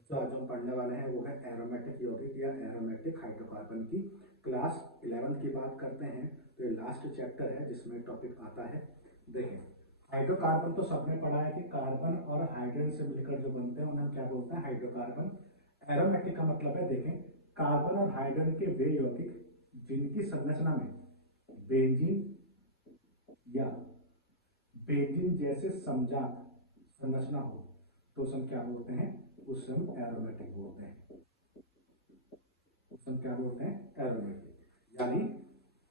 तो आज हम पढ़ने वाले हैं वो है एरोमेटिक यौगिक या एरोमेटिक हाइड्रोकार्बन की क्लास 11th की बात करते हैं। तो ये लास्ट चैप्टर है जिसमें टॉपिक आता है। देखें, हाइड्रोकार्बन तो सबने पढ़ा है कि कार्बन और हाइड्रोजन से मिलकर जो बनते हैं उन्हें हम क्या बोलते हैं, हाइड्रोकार्बन। एरोमेटिक का मतलब है, देखें, कार्बन और हाइड्रोजन के वे यौगिक जिनकी संरचना में बेंजीन या बेंजीन जैसे समजात संरचना हो तो उसे हम क्या बोलते हैं, उसे हम एरोमेटिक बोलते हैं। उसे हम क्या बोलते हैं, एरोमेटिक। यानी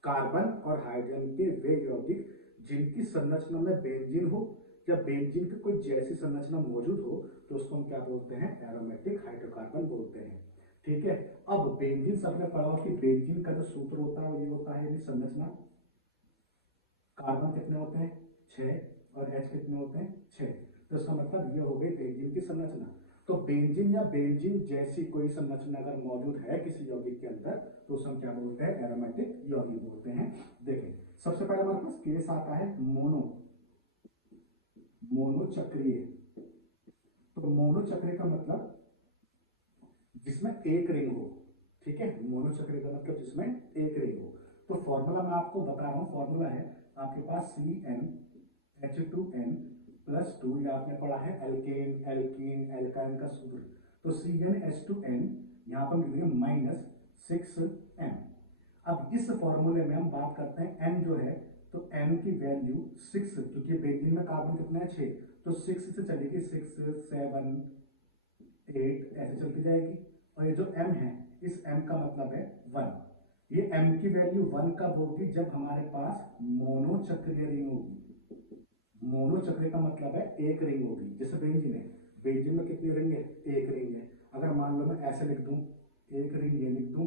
कार्बन और हाइड्रोजन के वे यौगिक जिनकी संरचना में बेंजीन हो या बेंजीन की कोई जैसी संरचना मौजूद हो तो उसको हम क्या बोलते हैं, एरोमेटिक हाइड्रोकार्बन बोलते हैं। ठीक है। अब बेंजीन सबने पढ़ा हो कि बेंजीन का जो सूत्र होता है वो ये होता है, यानी संरचना, कार्बन कितने होते हैं 6 और H कितने होते हैं 6। तो इसका मतलब ये हो गई बेंजीन की संरचना। तो बेंजीन या बेंजीन जैसी कोई संरचना अगर मौजूद है किसी यौगिक के अंदर तो उसे हम क्या बोलते हैं, एरोमेटिक यौगिक बोलते हैं। देखें, सबसे पहले हमारे पास केस आता है मोनो चक्रीय। तो मोनो चक्रीय का मतलब जिसमें एक रिंग हो। ठीक है, मोनो चक्रीय का मतलब जिसमें एक रिंग हो। तो फॉर्मूला मैं आपको बता रहा हूं, फॉर्मूला है आपके पास CnH2n प्लस 2, या आपने पढ़ा है एल्केन एल्कीन एल्काइन का सूत्र। तो CnH2n यहां पर मिल गया -6m। अब इस फॉर्मूले में हम बात करते हैं n जो है, तो n की वैल्यू 6, क्योंकि बेंजीन में कार्बन कितना है 6, तो 6 से चलेगी 6 7 8 ऐसे चलती जाएगी। और ये जो m है, इस m का मतलब है 1। ये m की वैल्यू 1 कब होगी, जब हमारे पास मोनो चक्रीय रिंग होगी। मोनो चक्रीय का मतलब है एक रिंग होगी। जैसे बेंजीन है, बेंजीन में कितनी रिंग है, एक रिंग है। अगर मान लो मैं ऐसे लिख दूं, एक रिंग ये लिख दूं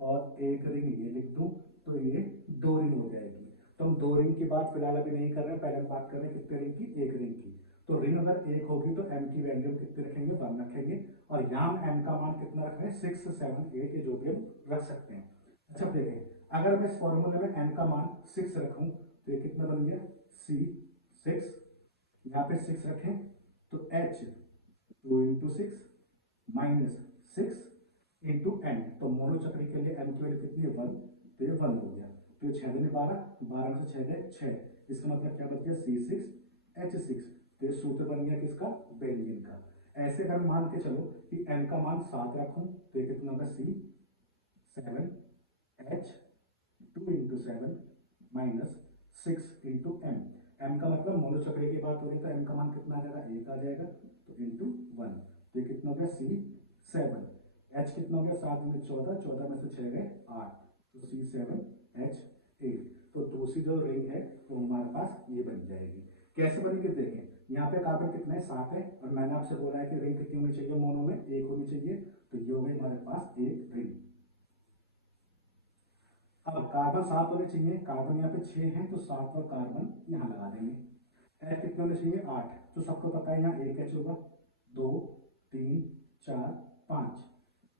और एक रिंग ये लिख दूं, तो ये 2 रिंग हो जाएगी। तो हम 2 रिंग की बात फिलहाल अभी नहीं कर रहे हैं, पहले हम बात कर रहे हैं कितने रिंग की, एक रिंग की। तो रिंग अगर एक होगी तो m की वैल्यू हम कितने रखेंगे, 1 रखेंगे। और यहाँ m का मान कितना रख रहे हैं, 6 7 8, ये जो भी हम रख सकते हैं। अच्छा देखें, अगर मैं इस फॉर्मूले में m का मान 6 रखूं तो ये कितना बन गया, C6, यहाँ पे 6 रखें तो H 2 into 6 minus 6 into n। तो मोनो चक्र के लिए m की वैल्यू कितनी है, 1, तो ये 1 हो गया। तो 6 दूनी 12, 12 में से 6 गए 6, इसका मतलब क्या बच गया, C6H6। तो ये सूत्र बन गया किसका, बेंजीन का। ऐसे अगर मान के चलो कि n का मान 7 रखूं तो ये कितना होगा, C7H 2 into 7 minus 6 into m। m का मतलब मोनो चक्र की बात हो रही है तो m का मान कितना आ जाएगा, 1 आ जाएगा, तो इंटू 1। तो ये कितना हो गया, C7। h कितना हो गया, 7 में 14, 14 में से 6 गए 8, तो C7H8। तो दूसरी जो रिंग है वो हमारे पास ये बन जाएगी। कैसे बनेगी, देखें, यहाँ पे कार्बन कितना है, 7 है, और मैंने आपसे बोला है कि रिंग कितनी होनी चाहिए, मोनो में 1 होनी चाहिए। तो ये हो गई हमारे पास एक रिंग। अब कार्बन 7 होने चाहिए, कार्बन यहाँ पे 6 है तो 7 और कार्बन यहाँ लगा देंगे। एच कितने होने चाहिए, 8, तो सबको पता है यहाँ एक एच होगा, 2 3 4 5,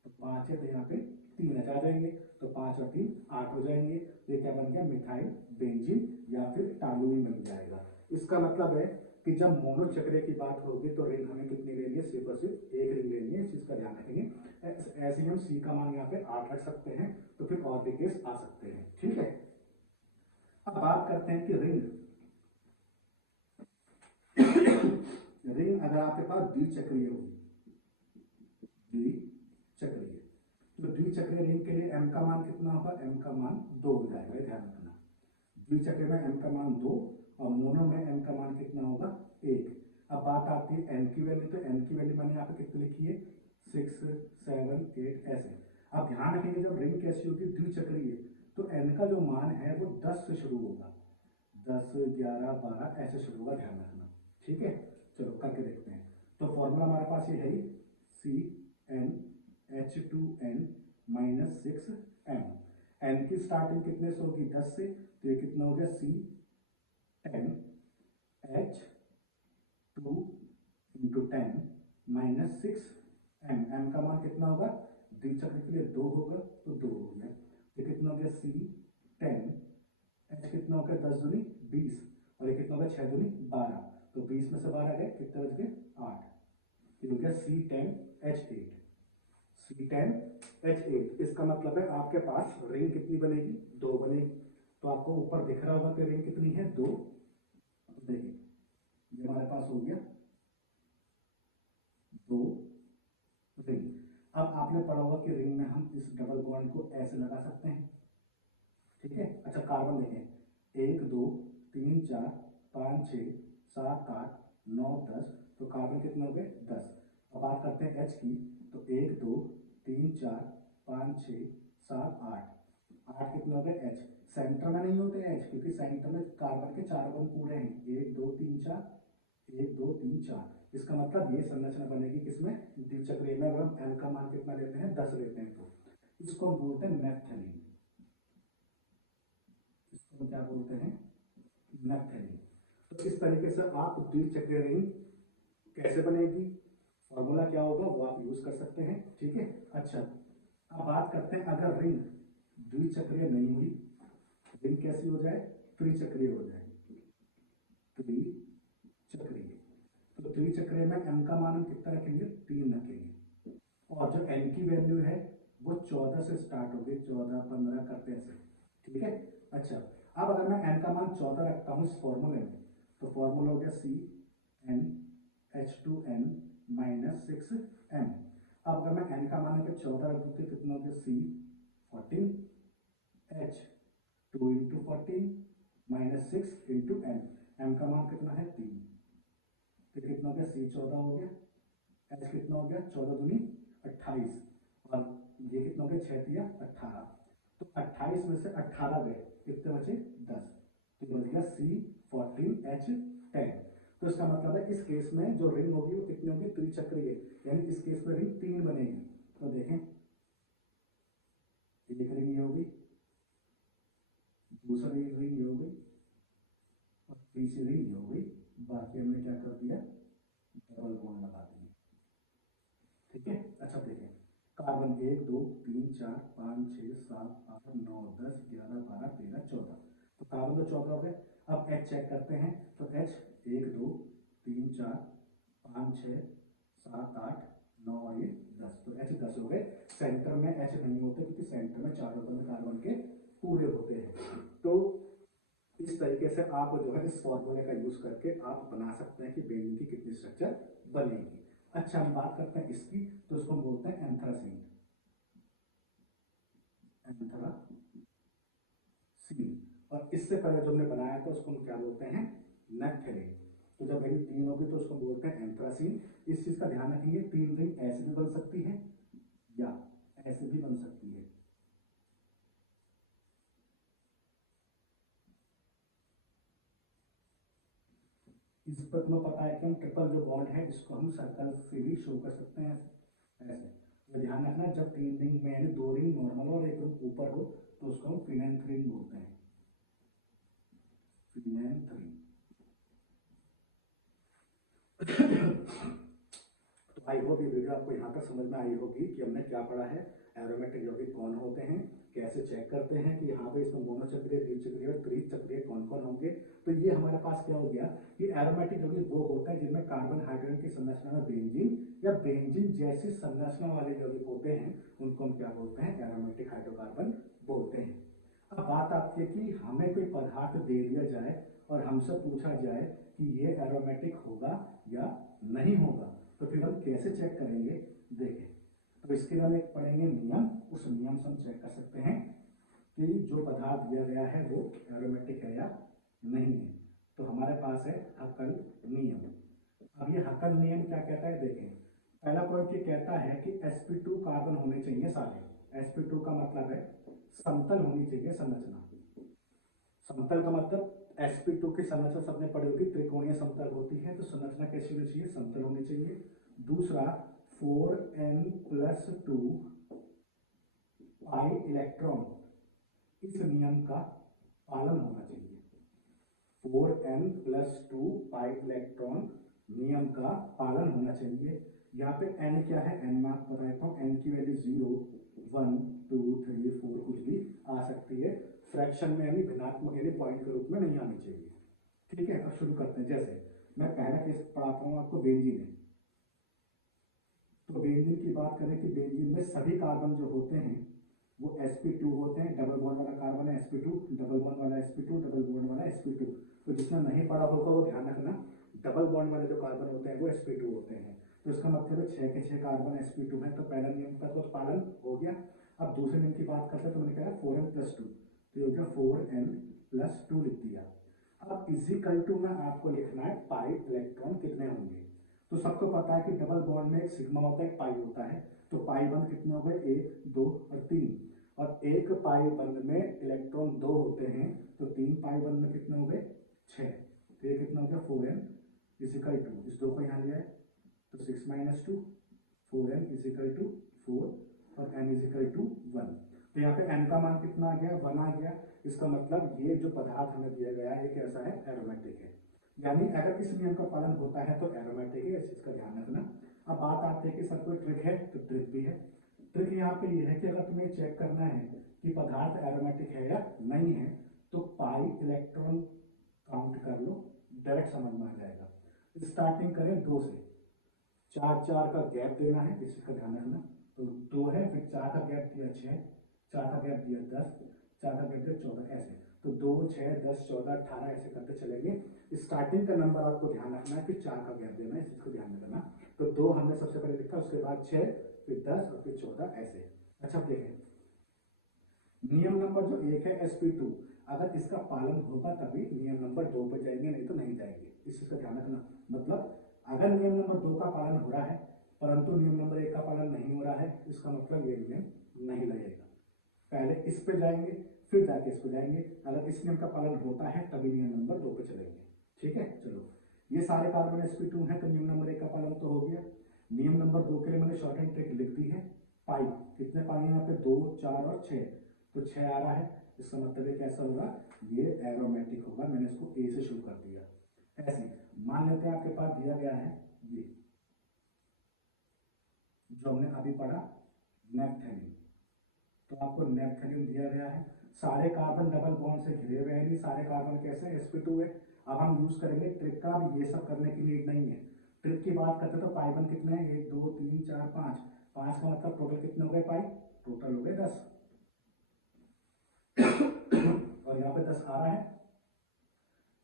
तो 5 है तो यहाँ पे 3 एच आ जाएंगे, तो 5 और 3 8 हो जाएंगे। तो ये क्या बन गया, मिथाइल बेंजीन या फिर टालुइन बन जाएगा। इसका मतलब है कि जब मोनो चक्र की बात होगी तो रिंग हमें कितनी लेनी है, सिर्फ और सिर्फ एक रिंग लेनी है, इस चीज का ध्यान रखेंगे। ऐसे ही हम सी का मान यहाँ पे 8 रख सकते हैं, तो फिर और भी केस आ सकते हैं। ठीक है, अब बात करते हैं कि रिंग रिंग अगर आपके पास द्विचक्रीय होगी, द्विचक्रीय, तो द्विचक्रीय रिंग के लिए m का मान कितना होगा, m का मान 2 हो जाएगा, ध्यान रखना। द्विचक्र में m का मान 2 और मोनो में m का मान कितना होगा, 1। अब बात आती है n की वैल्यू, तो n की वैल्यू मैंने यहाँ पे कितनी लिखी है, 6 7 8 ऐसे। अब ध्यान रखेंगे जब रिंग कैसी होगी, द्विचक्रीय, तो n का जो मान है वो 10 से शुरू होगा, 10 11 12 ऐसे शुरू होगा, ध्यान रखना। ठीक है, चलो करके देखते हैं। तो फॉर्मूला हमारे पास ये है, CnH2n माइनस 6m। n की स्टार्टिंग कितने से होगी, 10 से, तो ये कितना हो गया, C10H2 into 10 minus 6m। m का मान कितना होगा, द्विचक्र के लिए 2 होगा, तो 2 हो गया। तो कितना हो गया, C10, h कितना हो गया, 10 दूनी 20, और ये कितना हो गया, 6 दूनी 12, तो 20 में से 12 गए, कितने बच गए, 8। ये हो गया C10H8। C10H8 इसका मतलब है आपके पास रिंग कितनी बनेगी, 2 बनेगी। तो आपको ऊपर दिख रहा होगा कि रिंग कितनी है, 2। देखिए ये हमारे पास हो गया 2 रिंग। अब आपने पढ़ा होगा कि रिंग में हम इस डबल बॉन्ड को ऐसे लगा सकते हैं, ठीक है। अच्छा कार्बन देखें, 1 2 3 4 5 6 7 8 9 10, तो कार्बन कितने हो गए, 10। अब बात करते हैं एच की, तो 1 2 3 4 5 6 7 8 8 कितने हो गए एच। सेंटर में नहीं होते एच, क्योंकि सेंटर में कार्बन के 4 बंद पूरे हैं, 1 2 3 4 1 2 3 4। इसका मतलब ये संरचना बनेगी किसमें, द्विचक्रीय में। अगर हम एल का मान कितना लेते हैं, 10 लेते हैं, तो इसको हम बोलते हैं नेप्थेलीन। इसको हम क्या बोलते हैं, नेप्थेलीन। तो इस तरीके से आप द्विचक्रीय रिंग कैसे बनेगी, फॉर्मूला क्या होगा वो आप यूज कर सकते हैं, ठीक है। अच्छा अब बात करते हैं, अगर रिंग द्विचक्रीय नहीं हुई, रिंग कैसी हो जाए, त्रिचक्रीय हो जाए, त्रिचक्रीय। तो त्रिचक्रीय में m का मान हम कितना रखेंगे, 3 रखेंगे। और जो n की वैल्यू है वो 14 से स्टार्ट होगी, 14 15 करते ऐसे, ठीक है। अच्छा अब अगर मैं n का मान 14 रखता हूँ इस फॉर्मूले में, तो फॉर्मूला हो गया CnH2n - 6m। अब अगर मैं n का मान यहाँ पे 14 रख दूँ तो कितना हो गया, C14H2 × 14 - 6 × m। m का मान कितना है, 3, तो कितना हो गया, C14 हो गया, H कितना हो गया, 14 दूनी 28, और ये कितना हो गया, 6 तिया 18। तो 28 में से 18 गए, कितने बचे, 10, तो बच गया C14H10। तो इसका मतलब है इस केस में जो रिंग होगी वो कितनी होगी, त्रिचक्रीय, यानी इस केस में रिंग 3 बनेगी। तो देखें एक रिंग ये होगी, दूसरी रिंग ये हो गई, और तीसरी रिंग ये हो गई। बाकी हमने क्या कर दिया, डबल बॉन्ड लगा दिए, ठीक है। अच्छा देखें, कार्बन 1 2 3 4 5 6 7 8 9 10 11 12 13 14, तो कार्बन तो 14 हो गए। अब H चेक करते हैं, तो H 1 2 3 4 5 6 7 8 9 और ये 10, तो H 10 हो गए। सेंटर में H नहीं होते, क्योंकि सेंटर में 4 बंद कार्बन के पूरे होते हैं। तो इस तरीके से आप जो है इस फॉर्मूले का यूज करके आप बना सकते हैं कि बेंजीन की कितनी स्ट्रक्चर बनेगी। अच्छा हम बात करते हैं इसकी, तो इसको हम बोलते हैं एंथ्रासीन। और इससे पहले जो हमने बनाया था उसको हम क्या बोलते हैं, नेप्थेलीन। तो जब रिंग 3 होगी तो उसको बोलते हैं एंथ्रासीन। इस चीज का ध्यान रखिए, 3 रिंग ऐसे भी बन सकती है या ऐसे भी बन सकती है। इस पर तुम्हें पता है कि हम ट्रिपल जो बॉन्ड है इसको हम सर्कल से भी शो कर सकते हैं, ऐसे। तो ध्यान रखना, जब 3 रिंग में यानी 2 रिंग नॉर्मल और 1 रिंग ऊपर हो तो उसको हम फिनेंथ्रीन बोलते हैं, फिनेंथ्रीन। तो आई होप ये वीडियो आपको यहाँ तक समझ में आई होगी कि हमने क्या पढ़ा है, एरोमेटिक यौगिक कौन होते हैं, कैसे चेक करते हैं कि यहाँ पे इसमें मोनोचक्रीय, द्विचक्रीय और त्रिचक्रीय कौन कौन होंगे। तो ये हमारे पास क्या हो गया कि एरोमेटिक यौगिक वो होता है जिनमें कार्बन हाइड्रोजन की संरचना में बेंजीन या बेंजीन जैसी संरचना वाले यौगिक होते हैं, उनको हम क्या बोलते हैं, एरोमेटिक हाइड्रोकार्बन बोलते हैं। अब बात आती है कि हमें कोई पदार्थ दे दिया जाए और हमसे पूछा जाए कि ये एरोमेटिक होगा या नहीं होगा, तो फिर हम कैसे चेक करेंगे, देखें। तो इसके लिए हम एक पढ़ेंगे नियम, उस नियम से हम चेक कर सकते हैं कि जो पदार्थ दिया गया है वो एरोमेटिक है या नहीं है। तो हमारे पास है हकल नियम। अब ये हकल नियम क्या कहता है, देखें। पहला पॉइंट ये कहता है कि sp2 कार्बन होने चाहिए सारे। sp2 का मतलब है समतल होनी चाहिए संरचना। समतल का मतलब sp2 की संरचना सबने पढ़ी होगी, त्रिकोणीय समतल होती है, तो संरचना कैसी होनी चाहिए, समतल होनी चाहिए। दूसरा 4n+2 पाई इलेक्ट्रॉन, इस नियम का पालन होना चाहिए। 4n+2 पाई इलेक्ट्रॉन नियम का पालन होना चाहिए। यहाँ पे n क्या है, n मैं आपको बताता हूँ, n की वैल्यू 0 1 2 3 4 कुछ भी आ सकती है। फ्रैक्शन में यानी भिन्नात्मक यानी पॉइंट के रूप में नहीं आनी चाहिए, ठीक है। अब शुरू करते हैं। जैसे मैं पहला केस पढ़ाता हूँ आपको, बेंजीन है, तो बेंजीन की बात करें कि बेंजीन में सभी कार्बन जो होते हैं वो sp2 होते हैं। डबल बॉन्ड वाला कार्बन है sp2, डबल बॉन्ड वाला sp2, डबल बॉन्ड वाला sp2। तो जिसने नहीं पढ़ा होगा वो ध्यान रखना, डबल बॉन्ड वाले जो कार्बन होते हैं वो sp2 होते हैं। तो इसका मतलब है 6 के 6 कार्बन sp2 है, तो पहला नियम का तो पालन हो गया। अब दूसरे नियम की बात करते हैं, तो मैंने कहा 4n+2, तो ये हो गया 4n+2 लिख दिया। अब इजिकल टू में आपको लिखना है पाई इलेक्ट्रॉन कितने होंगे। तो सबको पता है कि डबल बॉन्ड में एक सिग्मा होता है, एक पाई होता है। तो पाई बंद कितने हो गए, 1 2 और 3। और एक पाई बंद में इलेक्ट्रॉन 2 होते हैं, तो 3 पाई बंद में कितने हो गए, 6। तो ये कितना हो गया 4n इजिकल टू, इस 2 को यहाँ लिया है तो 6 - 2, 4n इजिकल टू 4 और n इजिकल टू 1। तो यहाँ पे n का मान कितना आ गया, 1 आ गया। इसका मतलब ये जो पदार्थ हमें दिया गया है कैसा है, एरोमेटिक है। यानी अगर इस नियम का पालन होता है तो एरोमेटिक है, इस चीज का ध्यान रखना। अब बात आती है कि सर कोई ट्रिक है, तो ट्रिक भी है। ट्रिक यहाँ पे ये है कि अगर तुम्हें चेक करना है कि पदार्थ एरोमेटिक है या नहीं है, तो पाई इलेक्ट्रॉन काउंट कर लो, डायरेक्ट समझ में आ जाएगा। स्टार्टिंग करें 2 से, 4 4 का गैप देना है, इस चीज का ध्यान रखना। तो 2 है, फिर 4 का गैप दिया 6, 4 का गैप दिया 10, 4 का गैप दिया 14, ऐसे। तो 2 6 10 14 18 ऐसे करते चलेंगे। स्टार्टिंग का नंबर आपको ध्यान रखना है, फिर 4 का गैप देना है, इस चीज को ध्यान रखना। तो 2 हमने सबसे पहले लिखा, उसके बाद 6, फिर 10 और फिर 14 ऐसे। अच्छा देखें, नियम नंबर जो 1 है sp2, अगर इसका पालन होगा तभी नियम नंबर 2 पर जाएंगे, नहीं तो नहीं जाएंगे, इस चीज का ध्यान रखना। मतलब अगर नियम नंबर 2 का पालन हो रहा है परंतु नियम नंबर 1 का पालन नहीं हो रहा है, इसका मतलब ये नियम नहीं लगेगा। पहले इस पे जाएंगे फिर जाके इस पे जाएंगे। अगर इस नियम का पालन होता है तभी नियम नंबर 2 पे चलेंगे। ठीक है, चलो ये सारे कार्बन sp2 है, तो नियम नंबर 1 का पालन तो हो गया। नियम नंबर 2 के लिए मैंने शॉर्ट एंड ट्रिक लिख दी है। पाई कितने पाई है यहाँ पे, 2 4 और 6, तो 6 आ रहा है। इसका मतलब ये कैसा होगा, ये एरोमेटिक होगा। मैंने इसको ए से शुरू कर दिया। ऐसे मान लेते हैं आपके पास दिया गया है ये जो हमने अभी पढ़ा नेपथेलिन, तो आपको नेपथेलिन दिया गया है। सारे कार्बन डबल बॉन्ड से घिरे हुए हैं, सारे कार्बन कैसे sp2 है। अब हम यूज करेंगे ट्रिक का, अब ये सब करने की नीड नहीं है। ट्रिक की बात करते तो पाई बन कितने हैं, 1 2 3 4 5, 5 का मतलब टोटल कितने हो गए पाई, टोटल हो गए 10। और यहाँ पे 10 आ रहा है,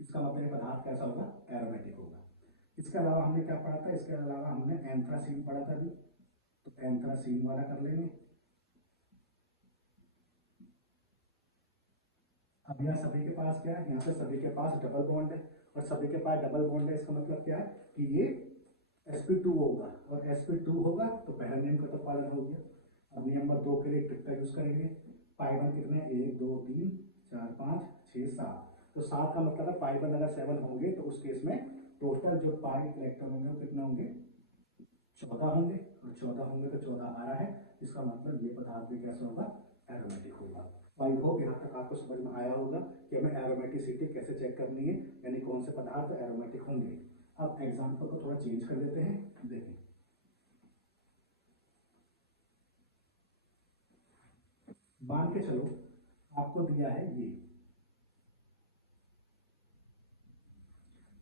इसका मतलब पदार्थ कैसा होगा, एरोमेटिक होगा। इसके अलावा हमने क्या पढ़ा था, इसके अलावा हमने एंथ्रासीन पढ़ा था अभी, तो एंथ्रासीन वाला कर लेंगे। अब यहाँ सभी के पास क्या है, यहाँ पे सभी के पास डबल बॉन्ड है, और सभी के पास डबल बॉन्ड है। इसका मतलब क्या है कि ये sp2 होगा, और sp2 होगा तो पहला नियम का तो पालन हो गया। अब नियम नंबर 2 के लिए ट्रिक का यूज करेंगे। पाई वन कितने, 1 2 3 4 5 6 7, तो 7 का मतलब है पाई वन अगर 7 होंगे तो उस केस में टोटल जो पाई इलेक्ट्रॉन होंगे वो कितने होंगे, 14 होंगे, और 14 होंगे तो 14 आ रहा है। इसका मतलब ये पदार्थ भी कैसा होगा, एरोमेटिक होगा। आई होप यहाँ तक आपको समझ में आया होगा कि हमें एरोमेटिसिटी कैसे चेक करनी है, यानी कौन से पदार्थ एरोमेटिक होंगे। अब एग्जाम्पल को थोड़ा चेंज कर लेते हैं, देखें। मान के चलो आपको दिया है ये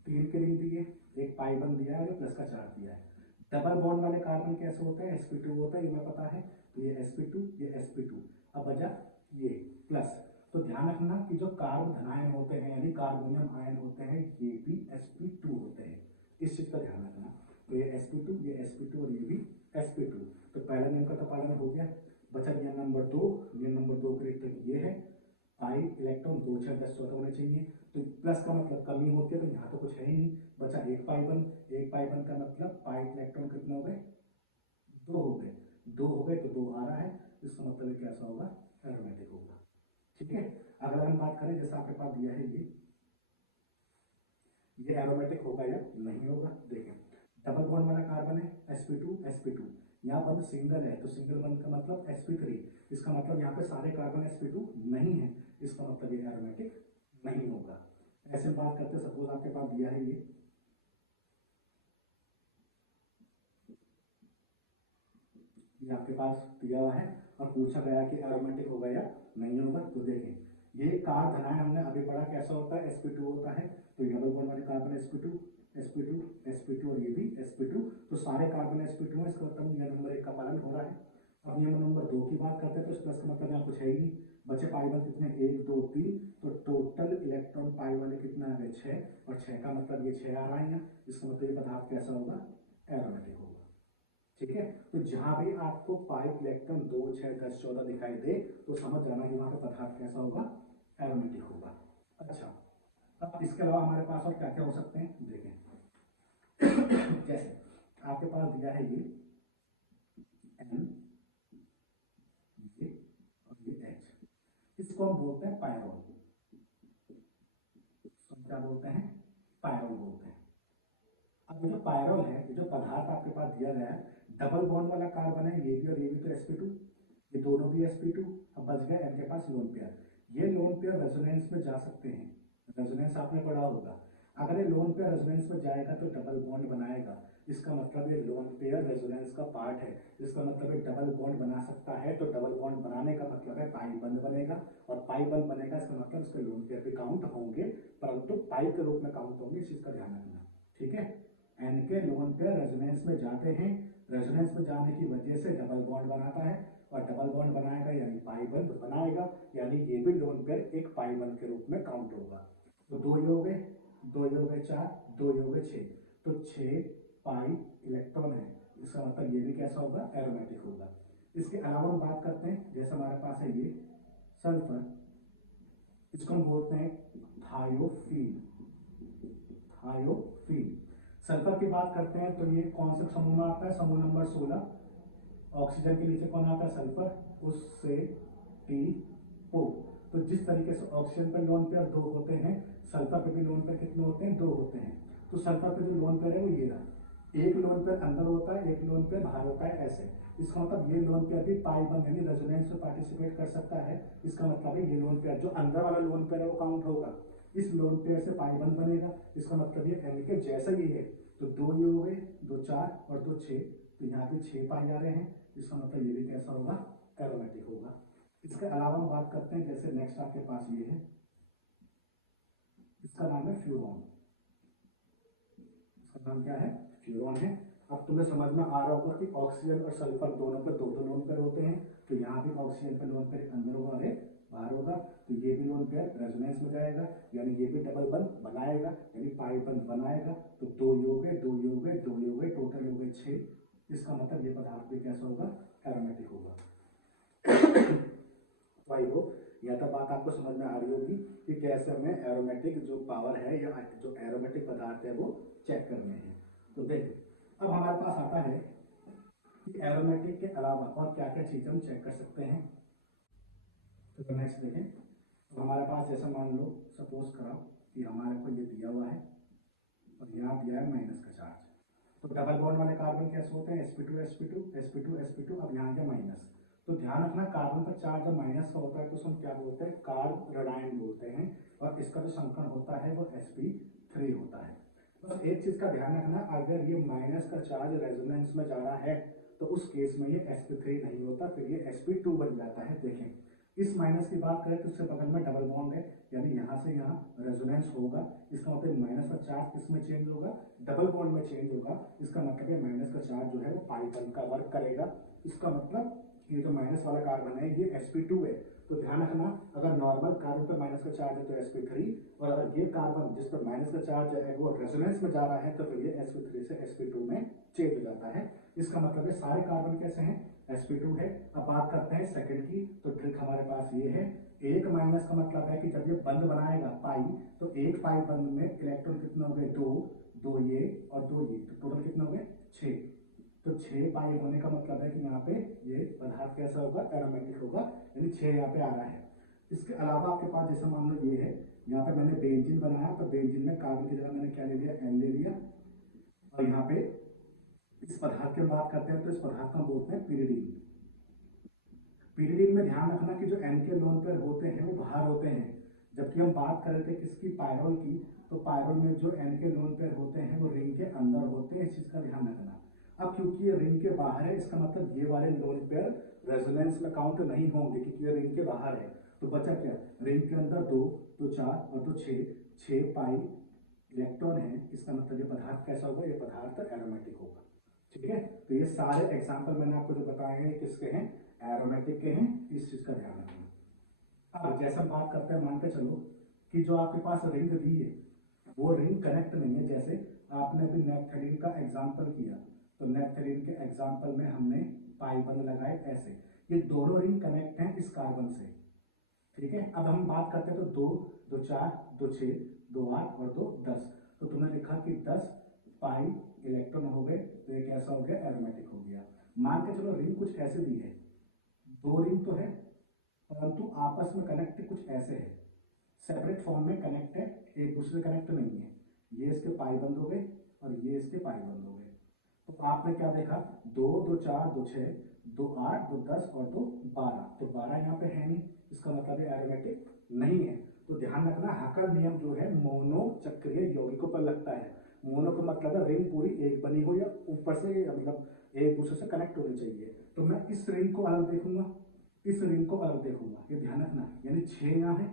3 के रिंग दिए, एक पाई बन दिया है और प्लस का चार्ज दिया है। डबल बॉन्ड वाले कार्बन कैसे होते हैं, sp2 होता है, ये मैं पता है। तो ये sp2 ये sp2, अब बचा ये प्लस। तो ध्यान रखना कि जो कार्ब धनायन होते हैं यानी कार्बोनियम आयन होते हैं, ये भी sp2 होते हैं, इस चीज का ध्यान रखना। तो ये sp2 ये sp2 और ये भी sp2। तो पहला नियम का तो पालन हो गया। बचा नियम नंबर 2। नियम नंबर 2 के लिए ये है पाई इलेक्ट्रॉन 2 6 10 14 होने चाहिए। तो प्लस का मतलब कमी होती है, तो यहाँ तो कुछ है ही नहीं। बचा एक पाई बन, एक पाई बन का मतलब पाई इलेक्ट्रॉन कितने हो गए, 2 हो गए। 2 हो गए तो 2 आ रहा है, इसका मतलब कैसा होगा, एरोमेटिक होगा। ठीक है, अगर हम बात करें जैसा आपके पास दिया है ये एरोमेटिक होगा या नहीं होगा। देखें, डबल बॉन्ड वाला कार्बन है sp2 sp2, यहाँ पर सिंगल है तो सिंगल बॉन्ड का मतलब sp3, इसका मतलब यहाँ पे सारे कार्बन sp2 नहीं है, इसका मतलब ये एरोमेटिक नहीं होगा। ऐसे बात करते, सपोज आपके पास दिया है ये आपके पास दिया हुआ है और पूछा गया कि एरोमेटिक होगा या नहीं होगा। तो देखें, ये कार्ब धनायन हमने अभी पढ़ा कैसा होता है, sp2 होता है। तो डबल बॉन्ड वाले कार्बन sp2, sp2 sp2 और ये भी sp2, तो सारे कार्बन sp2 है, इसका मतलब नियम नंबर 1 का पालन हो रहा है। अब नियम नंबर 2 की बात करते हैं तो इस प्लस का मतलब यहाँ कुछ है ही नहीं, बचे पाई बल कितने 1 2 3, तो टोटल इलेक्ट्रॉन पाई वाले कितना है 6, और 6 का मतलब ये 6 आ रहा है यहाँ, इसका मतलब ये पदार्थ कैसा होगा, एरोमेटिक होगा। ठीक है, तो जहां भी आपको पाई इलेक्ट्रॉन 2 6 10 14 दिखाई दे तो समझ जाना कि वहां पे पदार्थ कैसा होगा, एरोमेटिक होगा। अच्छा, अब इसके अलावा हमारे पास और क्या क्या हो सकते हैं देखें। जैसे आपके पास दिया है ये N, ये और ये H, इसको हम बोलते हैं पायरोल, इसको क्या बोलते हैं, पायरोल बोलते हैं। अब ये जो पायरोल है, ये जो पदार्थ आपके पास दिया गया है, डबल बॉन्ड वाला कार्बन है, ये भी और ये भी, तो sp2, ये दोनों भी sp2। अब बच गया इनके पास लोन पेयर, ये लोन पेयर रेजोनेंस में जा सकते हैं, रेजोनेंस आपने पढ़ा होगा, अगर ये लोन पेयर रेजोनेंस में जाएगा तो डबल बॉन्ड बनाएगा, इसका मतलब ये लोन पेयर रेजोनेंस का पार्ट है, इसका मतलब ये डबल बॉन्ड बना सकता है, तो डबल बॉन्ड बनाने का मतलब है पाई बंद बनेगा, और पाई बंद बनेगा इसका मतलब इसके लोन पेयर भी काउंट होंगे, परंतु पाई के रूप में काउंट होंगे, इस चीज का ध्यान रखना। ठीक है, एन के लोन पेयर रेजोनेंस में जाते हैं, रेजोनेंस में जाने की वजह से डबल बॉन्ड बनाता है, और डबल बॉन्ड बनाएगा यानी पाई बंद बनाएगा, यानी ये भी लोन पेयर एक पाई बंद के रूप में काउंट होगा। तो 2 ये हो गए, 2 ये हो गए 4, 2 ये हो गए 6, तो 6 पाई इलेक्ट्रॉन है, इसका मतलब ये भी कैसा होगा, एरोमेटिक होगा। इसके अलावा हम बात करते हैं, जैसे हमारे पास है ये सल्फर, इसको हम बोलते हैं थायोफील, थायोफील। सल्फर की बात करते हैं तो ये कौन से समूह में आता है, समूह नंबर 16, ऑक्सीजन के नीचे कौन आता है, सल्फर, उससे टी ओ। तो जिस तरीके से ऑक्सीजन पे लोन पेयर 2 होते हैं, सल्फर पे भी लोन पेयर कितने होते हैं, 2 होते हैं। तो सल्फर पे जो लोन पेयर है वो ये रहा, एक लोन पेयर अंदर होता है, एक लोन पेयर बाहर होता है, ऐसे। इसका मतलब ये लोन पेयर भी पाई बंद यानी रेजोनेंस में पार्टिसिपेट कर सकता है, इसका मतलब है ये लोन पेयर जो अंदर वाला लोन पेयर है वो काउंट होगा, इस लोन पेयर से पाई बंद बनेगा, इसका मतलब ये एन के जैसा ही है। तो 2 ये हो गए, 2 4 और 2 6, तो यहाँ पे 6 पाई आ रहे हैं, इसका मतलब ये भी कैसा होगा, एरोमेटिक होगा। इसके अलावा हम बात करते हैं, जैसे नेक्स्ट आपके पास ये है, इसका नाम है फ्यूरॉन, इसका नाम क्या है, फ्यूरॉन है। अब तुम्हें समझ में आ रहा होगा कि ऑक्सीजन और सल्फर दोनों पर 2 लोन पेयर होते हैं, तो यहाँ भी ऑक्सीजन पे लोन पेयर अंदर होगा और एक बाहर होगा, तो ये भी लोन पेयर रेजोनेंस में जाएगा, यानी ये भी डबल बंद बनाएगा, यानी पाई बंद बनाएगा। तो 2 ये हो गए, 2 ये हो गए, 2 ये हो गए, टोटल हो गए 6, इसका मतलब ये पदार्थ भी कैसा होगा, एरोमेटिक होगा। तो आई होप यह तो बात आपको समझ में आ रही होगी कि कैसे हमें एरोमेटिक जो पावर है या जो एरोमेटिक पदार्थ है वो चेक करने हैं। तो देख, अब हमारे पास आता है कि एरोमेटिक के अलावा और क्या क्या चीज़ हम चेक कर सकते हैं। तो नेक्स्ट देखें, तो हमारे पास जैसा मान लो सपोज करो कि हमारे को ये दिया हुआ है और यहाँ दिया है माइनस का चार्ज, तो डबल बॉन्ड वाले कार्बन कैसे होते हैं, sp2 sp2 sp2 sp2, अब यहाँ गया माइनस। तो ध्यान रखना कार्बन पर चार्ज जब माइनस का होता है तो उसको हम क्या बोलते हैं, कार्ब ऋणायन बोलते हैं, और इसका जो संकरण होता है वो sp3 होता है। बस एक चीज का ध्यान रखना, अगर ये माइनस का चार्ज रेजोनेंस में जा रहा है तो उस केस में ये sp3 नहीं होता, फिर ये sp2 बन जाता है। देखें, इस माइनस की बात करें तो उससे बगल में डबल बॉन्ड है, यानी यहाँ से यहाँ रेजोनेंस होगा, इसका मतलब माइनस का चार्ज किसमें चेंज होगा, डबल बॉन्ड में चेंज होगा, इसका मतलब है माइनस का चार्ज जो है वो पाई बंद का वर्क करेगा। इसका मतलब ये जो माइनस वाला कार्बन है ये sp2 है, तो ध्यान रखना अगर नॉर्मल कार्बन पर माइनस का चार्ज है तो sp3, और अगर ये कार्बन जिस पर माइनस का चार्ज है वो रेजोनेंस में जा रहा है तो फिर ये sp3 से sp2 में चेंज हो जाता है। इसका मतलब है सारे कार्बन कैसे हैं, sp2 है। अब बात करते हैं सेकंड की, तो ट्रिक हमारे पास ये है, एक माइनस का मतलब है कि जब ये बंद बनाएगा पाई, तो एक पाई बंद में इलेक्ट्रॉन कितने हो गए, 2 2 ये और 2 ये, तो टोटल कितना हो गए 6। तो 6 पाई होने का मतलब है कि यहाँ पे ये पदार्थ कैसा होगा, एरोमेटिक होगा, यानी 6 यहाँ पे आ रहा है। इसके अलावा आपके पास जैसे मान लो ये है, यहाँ पे मैंने बेंजीन बनाया, तो बेंजीन में कार्बन की जगह मैंने क्या ले लिया, N ले लिया, और यहाँ पे इस पदार्थ की बात करते हैं तो इस पदार्थ को बोलते हैं पिरिडीन। पिरिडीन में ध्यान रखना कि जो N के लोन पेयर होते हैं वो बाहर होते हैं, जबकि हम बात कर रहे थे किसकी, पायरोल की, तो पायरोल में जो N के लोन पेयर होते हैं वो रिंग के अंदर होते हैं, इस चीज का ध्यान रखना। अब क्योंकि ये रिंग के बाहर है, इसका मतलब ये वाले लोन पेयर रेजोनेंस में काउंट नहीं होंगे क्योंकि ये रिंग के बाहर है। तो बचा क्या, रिंग के अंदर 2 तो 4 और तो 6 पाई इलेक्ट्रॉन है, इसका मतलब ये पदार्थ कैसा होगा, ये पदार्थ एरोमेटिक होगा। ठीक है, तो ये सारे एग्जाम्पल मैंने आपको जो बताए हैं किसके हैं, एरोमेटिक के हैं, इस चीज का ध्यान रखना। अब जैसे हम बात करते हैं, मान के चलो कि जो आपके पास रिंग दी है वो रिंग कनेक्ट नहीं है। जैसे आपने अभी नेपथलीन का एग्जाम्पल किया, तो नेपथलीन के एग्जाम्पल में हमने पाई बंद लगाए ऐसे, ये दोनों रिंग कनेक्ट हैं इस कार्बन से। ठीक है, अब हम बात करते हैं तो 2 2 4 2 6 2 8 और 2 10, तो तुमने लिखा कि 10 पाई इलेक्ट्रॉन हो गए, तो ये कैसा हो गया, एरोमेटिक हो गया। मान के चलो रिंग कुछ ऐसे दी है, 2 रिंग तो है परंतु आपस में कनेक्ट कुछ ऐसे है, सेपरेट फॉर्म में कनेक्ट है, एक दूसरे कनेक्ट नहीं है। ये इसके पाई बंद हो गए और ये इसके पाई बंद हो गए। तो आपने क्या देखा, 2 2 4 2 6 2 8 2 10 और 2 12, तो 12 यहाँ पे है नहीं, इसका मतलब एरोमेटिक नहीं है। तो ध्यान रखना, हैकल नियम जो है मोनो चक्रीय यौगिकों पर लगता है। मोनो का मतलब है रिंग पूरी एक बनी हो या ऊपर से मतलब एक दूसरे से कनेक्ट होनी चाहिए। तो मैं इस रिंग को अलग देखूंगा, इस रिंग को अलग देखूंगा, ये ध्यान रखना, यानी 6 यहाँ है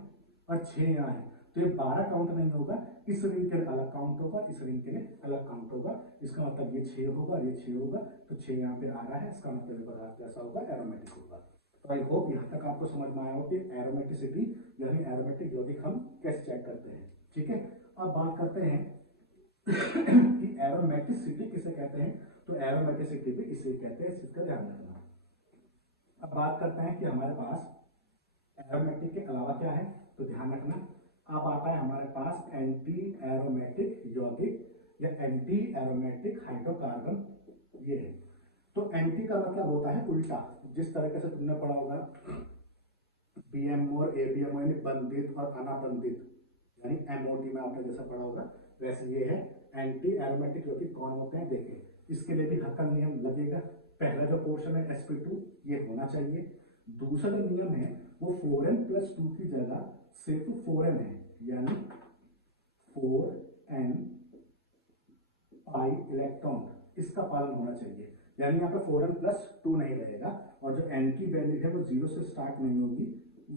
और 6 यहाँ है, तो ये 12 काउंट नहीं होगा, इस रिंग के लिए अलग काउंट होगा, इस रिंग के लिए अलग काउंट होगा। इसका मतलब ये 6 होगा, ये 6 होगा, तो 6 यहाँ पे आ रहा है, इसका मतलब पदार्थ कैसा होगा, एरोमेटिक होगा। तो आई होप यहाँ तक आपको समझ में आया हो कि एरोमेटिसिटी यानी एरोमेटिक यौगिक हम कैसे चेक करते हैं। ठीक है, अब बात करते हैं कि एरोमेटिसिटी किसे कहते हैं, तो एरोमेटिसिटी भी इसे कहते हैं, इसका ध्यान रखना। अब बात करते हैं कि हमारे पास एरोमेटिक के अलावा क्या है, तो ध्यान रखना, अब आता है हमारे पास एंटी एरोमेटिक यौगिक या एंटी एरोमेटिक हाइड्रोकार्बन, ये है। तो एंटी का मतलब होता है उल्टा, जिस तरीके से तुमने पढ़ा होगा बीएमओ और एबीएमओ यानी बंधित और अनाबंधित, यानी एमओटी में आपने जैसा पढ़ा होगा, वैसे ये है एंटी एरोमेटिक यौगिक कौन होते हैं। देखिए, इसके लिए भी हैकल नियम लगेगा। पहला जो पोर्शन है sp2 ये होना चाहिए। दूसरा जो नियम है वो 4n+2 की जगह सिर्फ 4n है, यानी 4n पाई इलेक्ट्रॉन, इसका पालन होना चाहिए। यानी यहाँ पे 4n+2 नहीं रहेगा, और जो n की वैल्यू है वो 0 से स्टार्ट नहीं होगी,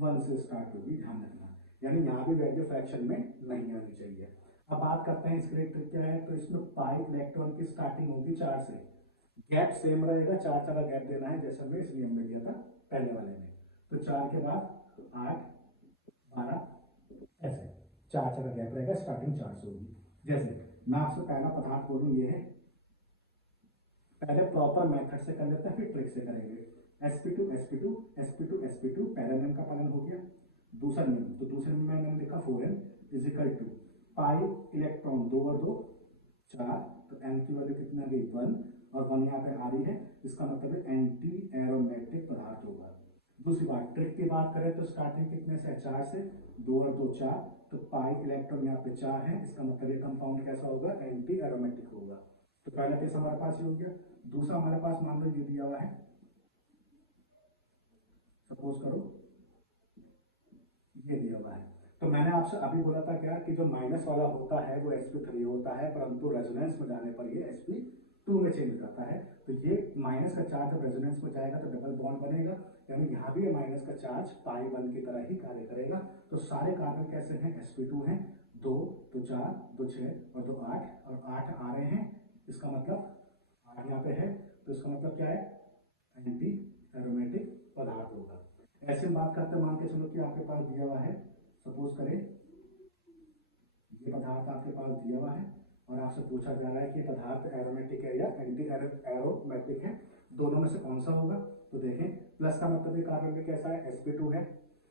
1 से स्टार्ट होगी, ध्यान रखना। यानी यहाँ भी वैल्यू फ्रैक्शन में नहीं आनी चाहिए। अब बात करते हैं इसके लिए ट्रिक क्या है, तो इसमें पाई इलेक्ट्रॉन की स्टार्टिंग होगी 4 से, गैप सेम रहेगा, 4 का गैप देना है जैसे हमने इस नियम में दिया था पहले वाले में। तो 4 के बाद 8 12 ऐसे 4 का गैप रहेगा, स्टार्टिंग 4 से होगी। जैसे मैं आपसे पहला पदार्थ बोलूं ये है, पहले प्रॉपर मेथड से कर लेते हैं फिर ट्रिक से करेंगे। sp2 sp2 sp2 sp2 पहला नियम का पालन हो गया। दूसरा नियम, तो दूसरे नियम में मैंने लिखा 4n = पाई इलेक्ट्रॉन 2 और 2 4, तो n की वैल्यू कितनी आ गई 1, और 1 यहाँ पे आ रही है, इसका मतलब है एंटी एरोमेटिक पदार्थ होगा। दूसरी बात, ट्रिक की बात करें तो स्टार्टिंग कितने से 4 से, 2 और 2 4, तो पाई इलेक्ट्रॉन यहाँ पे 4 है, इसका मतलब ये कंपाउंड कैसा होगा, एंटी एरोमेटिक होगा। तो पहला केस हमारे पास ये हो गया। दूसरा हमारे पास मान लो ये दिया हुआ है, सपोज करो ये दिया हुआ है, तो मैंने आपसे अभी बोला था क्या कि जो माइनस वाला होता है वो sp3 होता है, परंतु रेजोनेंस में जाने पर ये sp2 में चेंज हो जाता है। तो ये माइनस का चार्ज जब रेजोनेंस में जाएगा तो डबल बॉन्ड बनेगा, यानी यहाँ भी ये माइनस का चार्ज पाई बॉन्ड की तरह ही कार्य करेगा। तो सारे कार्बन कैसे हैं, sp2 हैं, 2 2 4 2 6 और 2 8, और 8 आ रहे हैं, इसका मतलब 8 यहाँ पे है, तो इसका मतलब क्या है, एंटी एरोमेटिक पदार्थ होगा। ऐसे बात करते मान के चलो कि आपके पास दिया हुआ है, सपोज करें ये पदार्थ आपके पास दिया हुआ है और आपसे पूछा जा रहा है कि पदार्थ एरोमेटिक है या एंटी एरोमेटिक है, दोनों में से कौन सा होगा। तो देखें, प्लस का मतलब ये कार्बन में कैसा है, sp2 है,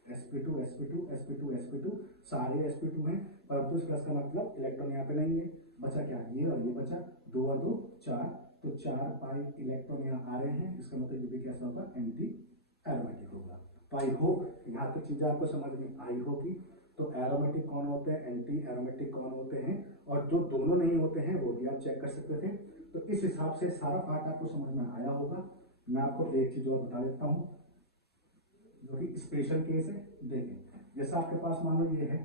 sp2 sp2 sp2 sp2 सारे sp2 हैं, परंतु इस प्लस का मतलब इलेक्ट्रॉन यहाँ पे नहीं है, बचा क्या, ये और ये बचा, 2 और 2 4, तो 4 पाई इलेक्ट्रॉन यहाँ आ रहे हैं, इसका मतलब ये भी कैसा होगा, एंटी एरोमेटिक होगा। तो आई होप यहाँ तक चीजें आपको समझ में आई होगी। तो एरोमेटिक कौन होते हैं, एंटी एरोमेटिक कौन होते हैं, और जो दोनों नहीं होते हैं वो भी आप चेक कर सकते थे। तो इस हिसाब से सारा पार्ट आपको समझ में आया होगा। मैं आपको एक चीज और बता देता हूँ जो कि स्पेशल केस है। देखें, जैसा आपके पास मान लो ये है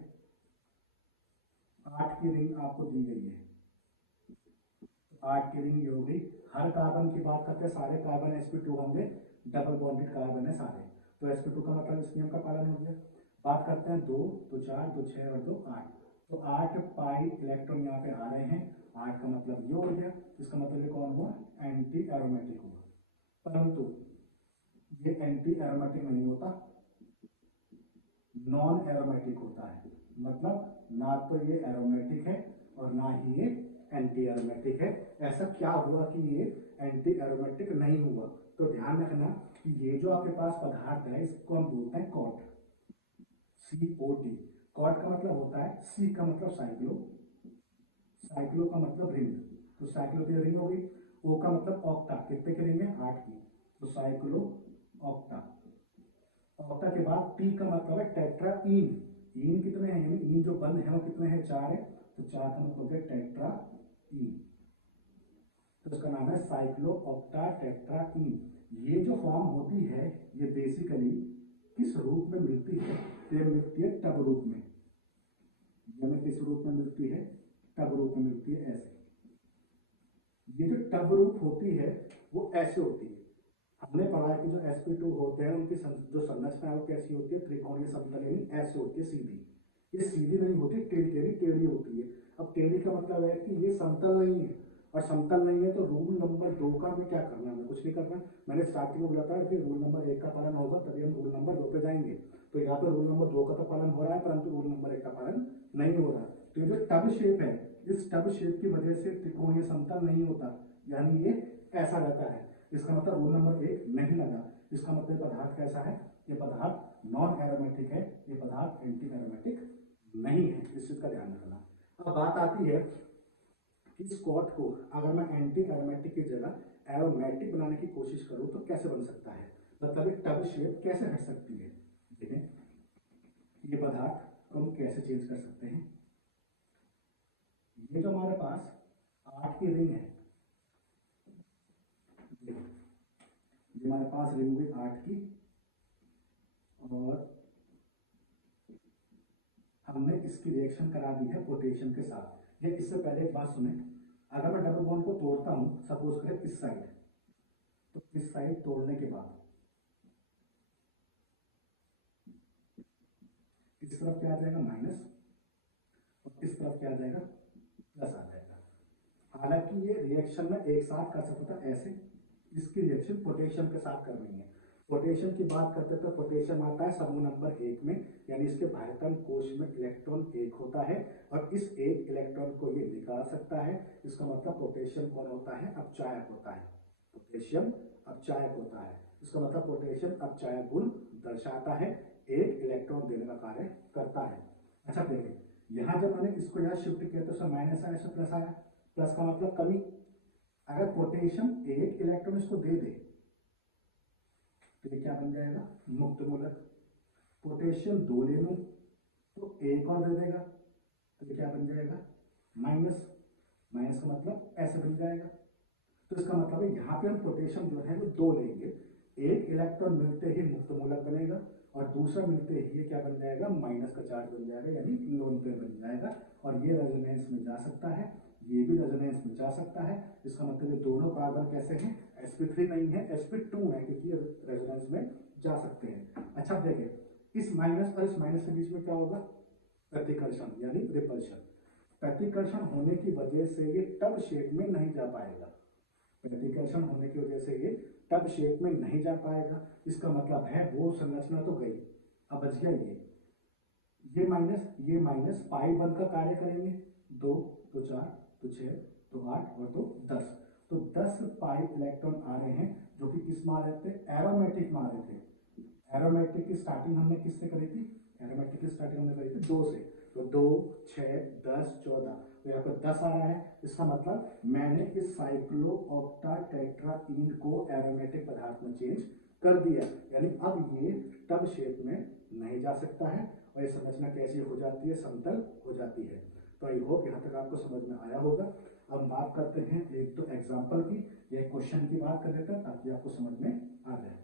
8 की रिंग आपको दी गई है, 8 की रिंग ये हो गई। हर कार्बन की बात करते हैं, सारे कार्बन sp2 होंगे, डबल बॉन्डेड कार्बन है सारे, तो sp2 का मतलब इस नियम का पालन हो गया। बात करते हैं 2 2 4 2 6 और 2 8, तो 8 पाई इलेक्ट्रॉन यहाँ पे आ रहे हैं, 8 का मतलब ये हो गया, इसका मतलब ये कौन हुआ, एंटी एरोमेटिक हुआ। परंतु ये एंटी एरोमेटिक नहीं होता, नॉन एरोमेटिक होता है। मतलब ना तो ये एरोमेटिक है और ना ही ये एंटी एरोमेटिक है। ऐसा क्या हुआ कि ये एंटी एरोमेटिक नहीं हुआ? तो ध्यान रखना कि ये जो आपके पास पदार्थ है इसको हम बोलते हैं कॉट, COT। कॉट का मतलब होता है, सी का मतलब साइक्लो, साइक्लो का मतलब रिंग, तो साइक्लो की रिंग हो गई। ओ का मतलब ऑक्टा, कितने की रिंग है, 8 की, तो साइक्लो ऑक्टा। ऑक्टा के बाद टी का मतलब है टेट्राईन, इन कितने हैं, यानी इन जो बंद है वो कितने हैं, 4 है, तो 4 का मतलब है टेट्राईन, तो इसका नाम है साइक्लो ऑक्टा टेट्राईन। ये जो फॉर्म होती है ये बेसिकली किस रूप में मिलती है, तो ये मिलती है टब रूप में। ये में किस रूप में मिलती है, टब रूप में मिलती है, ऐसे। ये जो टब रूप होती है वो ऐसे होती है। हमने पढ़ा है कि जो sp2 होते हैं उनकी जो संरचना है वो कैसी होती है, त्रिकोणीय समतल, यानी ऐसे होती है सीधी। ये सीधी नहीं होती, टेढ़ी टेढ़ी टेढ़ी होती है। अब टेढ़ी का मतलब है कि ये समतल नहीं है, और समतल नहीं है तो रूल नंबर 2 का हमें क्या करना है, हमें कुछ नहीं करना। मैंने स्टार्टिंग में बोला था कि रूल नंबर 1 का पालन होगा तभी हम रूल नंबर 2 पे जाएंगे। तो यहाँ पे रूल नंबर 2 का तो पालन हो रहा है, परंतु रूल नंबर 1 का पालन नहीं हो रहा। तो ये जो टब शेप है, इस टब शेप की वजह से त्रिकोणीय समतल नहीं होता, यानी ये ऐसा रहता है। इसका मतलब रूल नंबर 1 नहीं लगा। इसका मतलब पदार्थ कैसा है, ये पदार्थ नॉन एरोमेटिक है, ये पदार्थ एंटी एरोमेटिक नहीं है, इस चीज का ध्यान रखना। अब बात आती है कि इस कॉट को अगर मैं एंटी एरोमेटिक की जगह एरोमेटिक बनाने की कोशिश करूं तो कैसे बन सकता है, मतलब एक टब शेप कैसे हट सकती है। देखें ये पदार्थ को हम कैसे चेंज कर सकते हैं। ये जो हमारे पास 8 की रिंग है, ये हमारे पास रिंग हुई 8 की, और हमने इसकी रिएक्शन करा दी है पोटेशियम के साथ। ये इससे पहले एक बात सुने, अगर मैं डबल बॉन्ड को तोड़ता हूं, सपोज करें इस साइड, तो इस साइड तोड़ने के बाद इस तरफ क्या आ जाएगा, माइनस, और इस तरफ क्या आ जाएगा, प्लस आ जाएगा। हालांकि ये रिएक्शन में एक साथ कर सकता था ऐसे, इसकी रिएक्शन पोटेशियम के साथ करनी है। पोटेशियम की बात करते तो पोटेशियम आता है समूह नंबर 1 में, यानी इसके भाइटल कोश में इलेक्ट्रॉन 1 होता है, और इस 1 इलेक्ट्रॉन को ये निकाल सकता है। इसका मतलब पोटेशियम कौन होता है, अपचायक होता है। पोटेशियम अपचायक होता है, इसका मतलब पोटेशियम अपचायक गुण दर्शाता है, 1 इलेक्ट्रॉन देने का कार्य करता है। अच्छा देखिए, यहाँ जब मैंने इसको यहाँ शिफ्ट किया तो माइनस आया, प्लस आया। प्लस का मतलब कमी। अगर पोटेशियम 1 इलेक्ट्रॉन इसको दे दे तो ये क्या बन जाएगा, मुक्त मूलक। पोटेशियम 2 ले लूं तो 1 और दे देगा, तो ये क्या बन जाएगा, माइनस। माइनस का मतलब ऐसे बन जाएगा। तो इसका मतलब है यहाँ पे हम पोटेशियम जो है वो 2 लेंगे, 1 इलेक्ट्रॉन मिलते ही मुक्त मूलक बनेगा, और दूसरा मिलते ही ये क्या बन जाएगा, माइनस का चार्ज बन जाएगा, यानी लोन पेयर बन जाएगा। और ये रेजोनेंस में जा सकता है, ये भी रेजोनेंस में जा सकता है। इसका मतलब ये दोनों कार्बन कैसे हैं, sp3 नहीं है, sp2 है, क्योंकि ये रेजोनेंस में जा सकते हैं। अच्छा देखिए, इस माइनस और इस माइनस के बीच में क्या होगा, प्रतिकर्षण यानी रिपल्शन। प्रतिकर्षण होने की वजह से ये टब शेप में नहीं जा पाएगा, प्रतिकर्षण होने की वजह से ये टब शेप में नहीं जा पाएगा। इसका मतलब है वो संरचना तो गई, अब बच गया ये माइनस पाई 1 का कार्य करेंगे, 2 तो 4 तो 6 तो 8 और तो 10, तो 10 पाई इलेक्ट्रॉन आ रहे हैं, जो कि किस में आ रहे थे, एरोमेटिक में आ रहे थे। एरोमेटिक की स्टार्टिंग हमने किससे करी थी, एरोमेटिक की स्टार्टिंग हमने करी थी 2 से, तो 2 6 10 14, तो यहाँ पर 10 आ रहा है। इसका मतलब मैंने इस साइक्लो ऑक्टा टेट्राईन को एरोमेटिक पदार्थ में चेंज कर दिया, यानी अब ये टब शेप में नहीं जा सकता है, और ये संरचना कैसी हो जाती है, समतल हो जाती है। तो आई होप यहाँ तक आपको समझ में आया होगा। अब बात करते हैं एक तो एग्जाम्पल की, या क्वेश्चन की बात कर लेते हैं ताकि आपको समझ में आ जाए।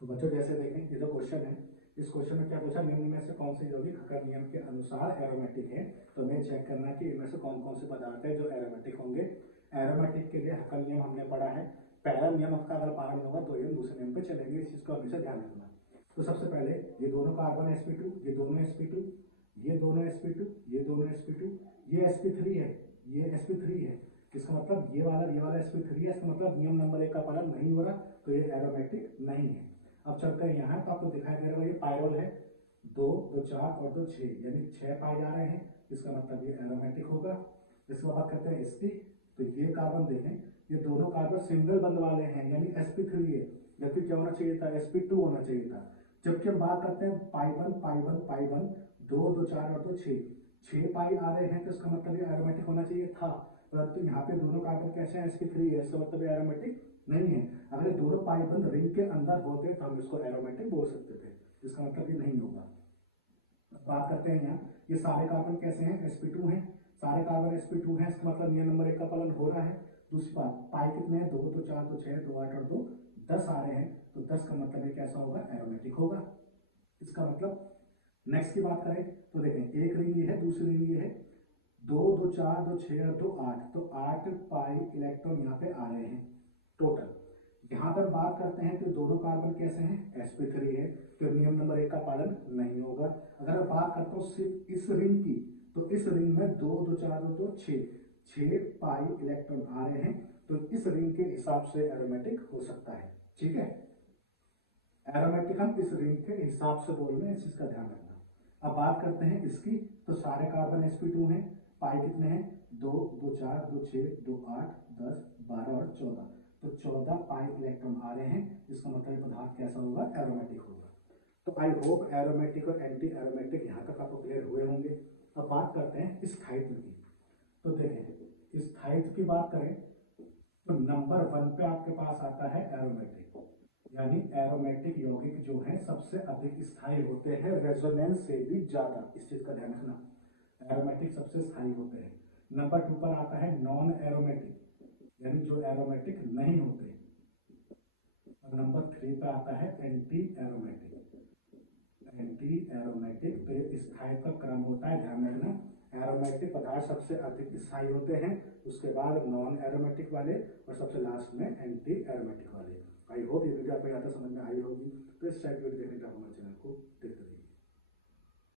तो बच्चों जैसे देखें, ये जो क्वेश्चन है, इस क्वेश्चन में क्या पूछा, निम्न में से कौन से यौगिक हकर नियम के अनुसार एरोमेटिक है। तो हमें चेक करना है कि इनमें से कौन कौन से पदार्थ है जो एरोमेटिक होंगे। एरोमेटिक के लिए हकर नियम हमने पढ़ा है, पहला नियम का अगर पालन होगा तो ये दूसरे नियम पे चलेंगे, इस चीज को हमेशा ध्यान रखना। तो सबसे पहले ये दोनों कार्बन sp2, ये दोनों sp2, ये दोनों sp2, ये दोनों sp2, ये sp3 है, ये sp3 है। इसका मतलब ये वाला sp3 है, इसका मतलब नियम नंबर 1 का पालन नहीं हो रहा, तो ये एरोमेटिक नहीं है। अब चलते हैं यहाँ, तो आपको दिखाई दे रहा है ये पायरोल है, 2 2 4 और 2 6, यानी 6 पाई आ रहे हैं, इसका मतलब ये एरोमेटिक होगा। इसके बाद बात करते हैं sp, तो ये कार्बन देखें, ये दोनों कार्बन सिंगल बंध वाले हैं, यानी sp3 है, जबकि क्या होना चाहिए था, sp2 होना चाहिए था। जबकि हम बात करते हैं pi one pi one pi one, 2 2 4 और 2 6, 6 पाई आ रहे हैं, तो इसका मतलब ये एरोमेटिक होना चाहिए था, परंतु यहाँ पे दोनों कार्बन कैसे हैं, sp3 है, इसका मतलब एरोमेटिक नहीं है। अगर ये दोनों पाई बंद रिंग के अंदर होते तो हम इसको एरोमेटिक बोल सकते थे, इसका मतलब ये नहीं होगा। बात करते हैं यहाँ, ये सारे कार्बन कैसे हैं, sp2 हैं, सारे कार्बन sp2 हैं, इसका मतलब नियम नंबर 1 का पालन हो रहा है। दूसरी बात, पाई कितने हैं, 2 2 4 2 6 2 8 और 2 10 आ रहे हैं, तो 10 का मतलब है कैसा होगा, एरोमेटिक होगा। इसका मतलब नेक्स्ट की बात करें तो देखें, एक रिंग ये है, दूसरी रिंग ये है, 2 2 4 2 6 और 2 8, तो 8 पाई इलेक्ट्रॉन यहाँ पे आ रहे हैं टोटल। यहाँ पर बात करते हैं तो दोनों कार्बन कैसे हैं, sp3 है, तो नियम नंबर 1 का पालन नहीं होगा। अगर मैं बात करता हूँ सिर्फ इस रिंग की, तो इस रिंग में 2 2 4 2 6 पाई इलेक्ट्रॉन आ रहे हैं, तो इस रिंग के हिसाब से एरोमेटिक हो सकता है। ठीक है, एरोमेटिक हम इस रिंग के हिसाब से बोल रहे हैं, इस चीज का ध्यान रखना। अब बात करते हैं इसकी, तो सारे कार्बन sp2 हैं, पाई कितने हैं, 2 2 4 2 6 2 8 10 12 और 14, तो 14 पाई इलेक्ट्रॉन आ रहे हैं, इसका मतलब पदार्थ कैसा होगा, एरोमेटिक होगा। तो आई होप एरोमेटिक और एंटी एरोमेटिक यहाँ तक आपको क्लियर हुए होंगे। अब बात करते हैं स्थायित्व की, तो देखें स्थायित्व की बात करें तो नंबर 1 पे आपके पास आता है एरोमेटिक, यानी एरोमेटिक यौगिक जो हैं सबसे अधिक स्थायी होते हैं, रेजोनेंस से भी ज्यादा, इस चीज का ध्यान रखना, एरोमेटिक सबसे स्थायी होते हैं। नंबर 2 पर आता है नॉन एरोमेटिक, यानी जो एरोमेटिक नहीं होते, और नंबर 3 पे आता है एंटी एरोमेटिक। एंटी एरोमेटिक पे स्थायी का क्रम होता है, ध्यान रखना, एरोमेटिक पदार्थ सबसे अधिक स्थायी होते हैं, उसके बाद नॉन एरोमेटिक वाले, और सबसे लास्ट में एंटी एरोमेटिक वाले। आई होप ये वीडियो आपको ज़्यादा समझ में आई होगी, तो इस टाइप वीडियो देखने का हमारे चैनल को